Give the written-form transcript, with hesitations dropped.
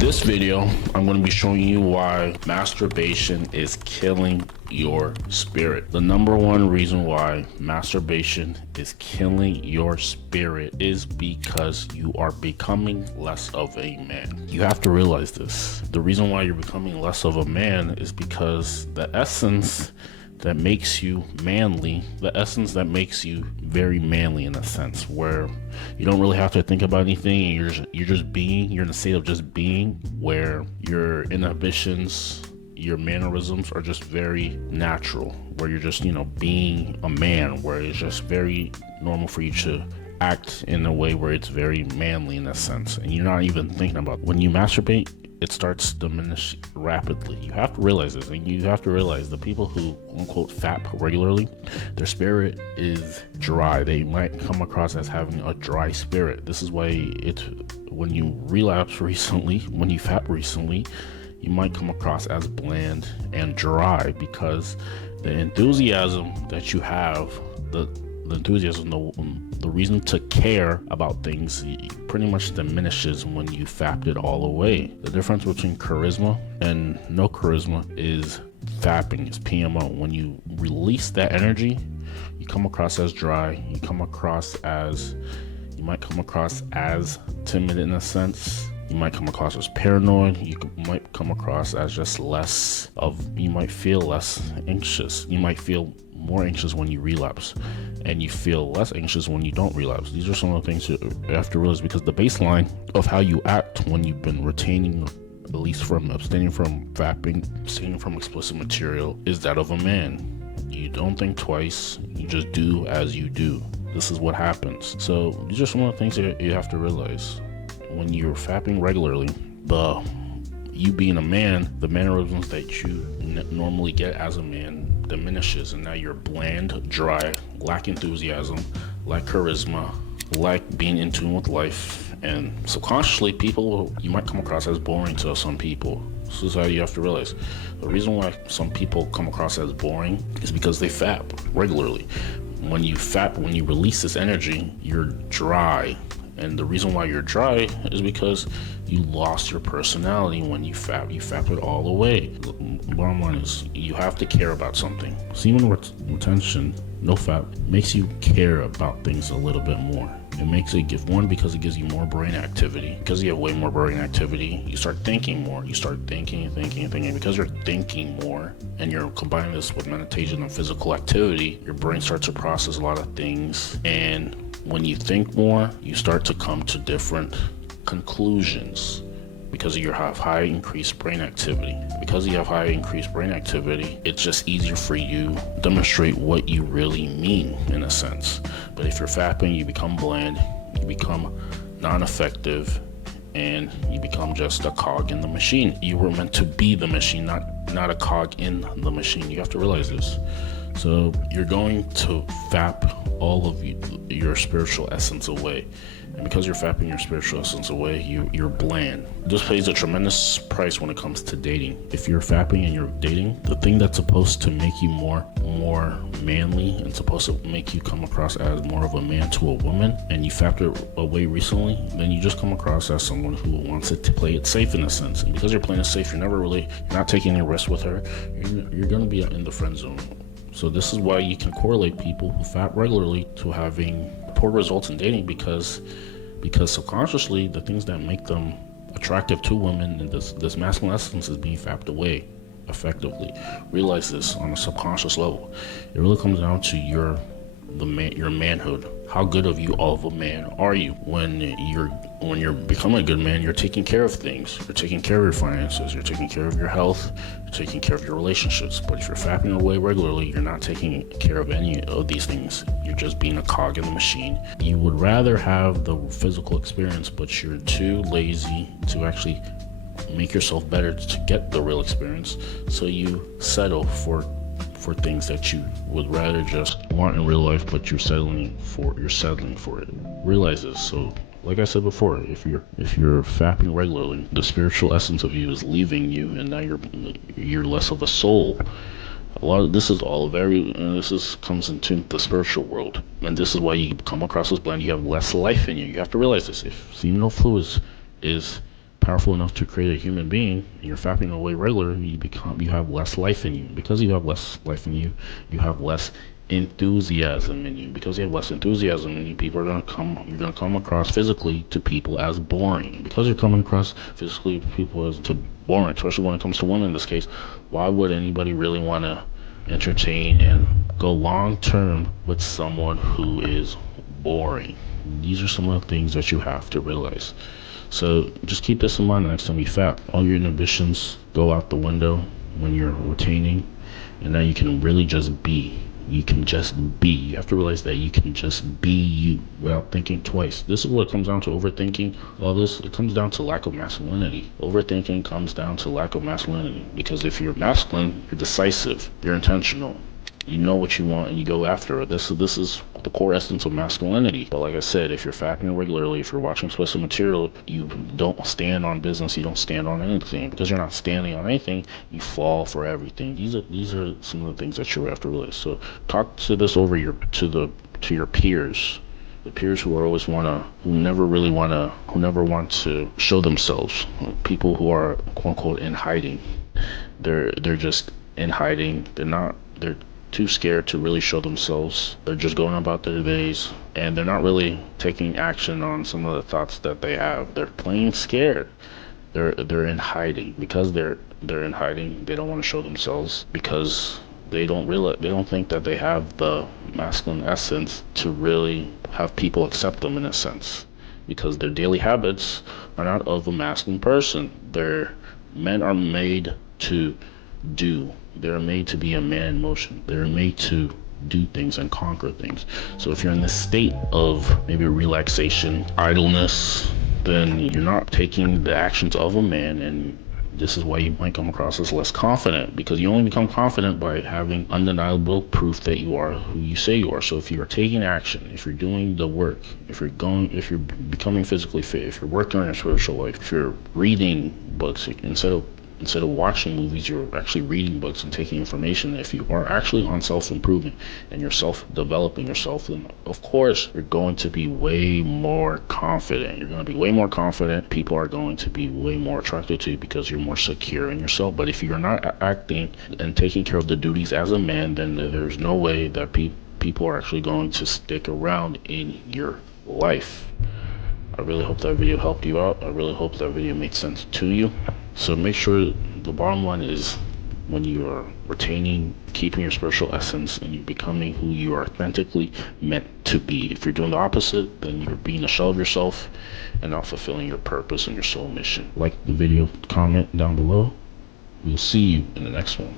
this video, I'm going to be showing you why masturbation is killing your spirit. The number one reason why masturbation is killing your spirit is because you are becoming less of a man. You have to realize this. The reason why you're becoming less of a man is because the essence that makes you manly, the essence that makes you very manly in a sense, where you don't really have to think about anything, and you're just being, you're in a state of just being, where your inhibitions, your mannerisms are just very natural, where you're just, being a man, where it's just very normal for you to act in a way where it's very manly in a sense, and you're not even thinking about it. When you masturbate, it starts to diminish rapidly. You have to realize this, and you have to realize the people who quote-unquote fap regularly, their spirit is dry. They might come across as having a dry spirit. This is why when you relapse recently, when you fap recently, you might come across as bland and dry, because the enthusiasm that you have, the enthusiasm, the reason to care about things pretty much diminishes when you fapped it all away. The difference between charisma and no charisma is fapping, is PMO. When you release that energy, you come across as dry, you might come across as timid in a sense, you might come across as paranoid, you might come across as just you might feel less anxious, you might feel more anxious when you relapse, and you feel less anxious when you don't relapse. These are some of the things you have to realize, because the baseline of how you act when you've been retaining, at least from abstaining from fapping, abstaining from explicit material, is that of a man. You don't think twice, you just do as you do. This is what happens. So these are some of the things that you have to realize. When you're fapping regularly, you being a man, the mannerisms that you normally get as a man diminishes, and now you're bland, dry, lack enthusiasm, lack charisma, lack being in tune with life, and subconsciously you might come across as boring to some people. This is how you have to realize. The reason why some people come across as boring is because they fap regularly. When you fap, when you release this energy, you're dry. And the reason why you're dry is because you lost your personality when you fap. You fap it all away. The bottom line is, you have to care about something. Semen retention, no fap, makes you care about things a little bit more. It makes it because it gives you more brain activity. Because you have way more brain activity, you start thinking more. You start thinking. Because you're thinking more, and you're combining this with meditation and physical activity, your brain starts to process a lot of things, and when you think more, you start to come to different conclusions because you have high increased brain activity. Because you have high increased brain activity, it's just easier for you to demonstrate what you really mean, in a sense. But if you're fapping, you become bland, you become non-effective, and you become just a cog in the machine. You were meant to be the machine, not a cog in the machine. You have to realize this. So you're going to fap all of your spiritual essence away. And because you're fapping your spiritual essence away, you're bland. This pays a tremendous price when it comes to dating. If you're fapping and you're dating, the thing that's supposed to make you more manly and supposed to make you come across as more of a man to a woman, and you fapped it away recently, then you just come across as someone who wants it to play it safe in a sense. And because you're playing it safe, you're not taking any risks with her, you're going to be in the friend zone. So this is why you can correlate people who fap regularly to having poor results in dating, because subconsciously the things that make them attractive to women and this masculine essence is being fapped away effectively. Realize this on a subconscious level. It really comes down to your manhood. How good of a man are you? When you're becoming a good man, you're taking care of things. You're taking care of your finances, you're taking care of your health, you're taking care of your relationships. But if you're fapping away regularly, you're not taking care of any of these things. You're just being a cog in the machine. You would rather have the physical experience, but you're too lazy to actually make yourself better to get the real experience. So you settle for things that you would rather just want in real life, but you're settling for it. Realize this. So like I said before, if you're fapping regularly, the spiritual essence of you is leaving you, and now you're less of a soul. A lot of this comes into the spiritual world, and this is why you come across as blind. You have less life in you. You have to realize this. If seminal fluid is powerful enough to create a human being, and you're fapping away regular, you have less life in you. Because you have less life in you, you have less enthusiasm in you. Because you have less enthusiasm in you, you're gonna come across physically to people as boring. Because you're coming across physically to people as boring, especially when it comes to women in this case. Why would anybody really want to entertain and go long term with someone who is boring? These are some of the things that you have to realize. So just keep this in mind the next time you fap. All your inhibitions go out the window when you're retaining, and then you can really just be. You can just be. You have to realize that you can just be you without thinking twice. This is what it comes down to, overthinking. All this, it comes down to lack of masculinity. Overthinking comes down to lack of masculinity. Because if you're masculine, you're decisive, you're intentional. You know what you want and you go after it. This is the core essence of masculinity. But like I said, if you're fapping regularly, if you're watching explicit material, you don't stand on business. You don't stand on anything. Because you're not standing on anything, you fall for everything. These are some of the things that you have to realize. So talk to this over to your peers. The peers who never want to show themselves. People who are quote unquote in hiding. They're just in hiding. They're too scared to really show themselves. They're just going about their days, and they're not really taking action on some of the thoughts that they have. They're plain scared. They're in hiding. Because they're in hiding, they don't want to show themselves, because they don't think that they have the masculine essence to really have people accept them in a sense, because their daily habits are not of a masculine person. Men are made to do. They're made to be a man in motion. They're made to do things and conquer things. So if you're in this state of maybe relaxation, idleness, then you're not taking the actions of a man, and this is why you might come across as less confident, because you only become confident by having undeniable proof that you are who you say you are. So if you are taking action, if you're doing the work, if you're becoming physically fit, if you're working on your spiritual life, if you're reading books instead of watching movies, you're actually reading books and taking information. If you are actually on self-improvement and you're self-developing yourself, then of course you're going to be way more confident. You're going to be way more confident. People are going to be way more attracted to you because you're more secure in yourself. But if you're not acting and taking care of the duties as a man, then there's no way that people are actually going to stick around in your life. I really hope that video helped you out. I really hope that video made sense to you. So make sure, the bottom line is, when you are retaining, keeping your spiritual essence, and you're becoming who you are authentically meant to be. If you're doing the opposite, then you're being a shell of yourself and not fulfilling your purpose and your soul mission. Like the video, comment down below. We'll see you in the next one.